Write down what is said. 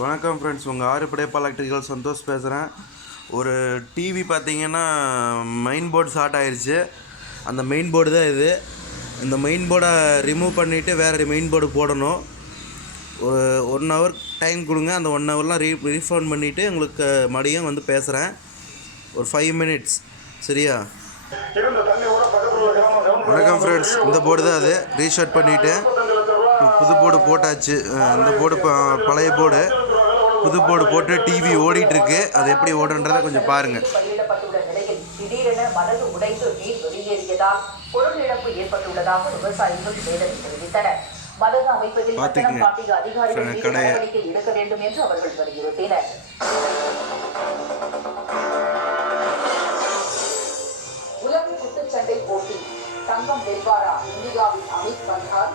வணக்கம் ஃப்ரெண்ட்ஸ், உங்கள் ஆறுபடைப்பா எலக்ட்ரிக்கல் சந்தோஷ் பேசுகிறேன். ஒரு டிவி பார்த்தீங்கன்னா மெயின் போர்டு ஷார்ட் ஆயிடுச்சு. அந்த மெயின் போர்டு தான் இது. இந்த மெயின் போர்டை ரிமூவ் பண்ணிவிட்டு வேறு மெயின் போர்டு போடணும். ஒரு 1 ஹவர் டைம் கொடுங்க. அந்த 1 ஹவர்லாம் ரீஃபண்ட் பண்ணிவிட்டு உங்களுக்கு மறுபடியும் வந்து பேசுகிறேன். ஒரு 5 மினிட்ஸ், சரியா? வணக்கம் ஃப்ரெண்ட்ஸ், இந்த போர்டு தான் அது. ரீஷார்ட் பண்ணிவிட்டு புது போர்டு போட்டாச்சு. இந்த போர்டு பழைய போர்டு. புது போர்டு போட்டு டிவி ஓடிட்டுருக்கு. அது எப்படி ஓடுன்றதை கொஞ்சம் பாருங்கள். திடீரென மனது உடைந்து நீர் வெளியேறியதால் பொருள் இழப்பு ஏற்பட்டுள்ளதாக விவசாயிகள் வேதனை தெரிவித்தனர். மதகு அமைப்பதில் கட்டணம் காட்டிய அதிகாரிகள் மீது நடவடிக்கை எடுக்க வேண்டும் என்று அவர்கள் வலியுறுத்தினர். உலக குத்துச்சண்டை போட்டி தங்கம் வெல்வாரா இந்தியாவின் அமித் பன்ஹார்